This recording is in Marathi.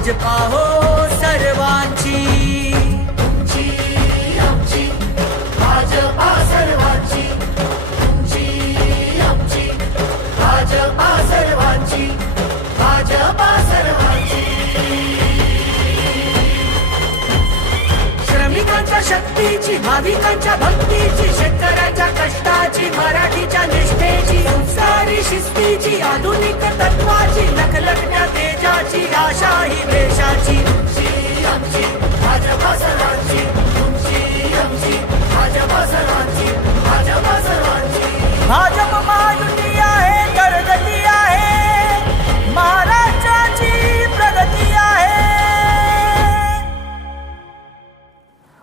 भाजपा हो सर्वांची. श्रमिकांच्या शक्तीची भाविकांच्या भक्तीची शेतकऱ्याच्या कष्टाची मराठीच्या निष्ठेची संस्कारी शिस्तीची आधुनिक तत्वाची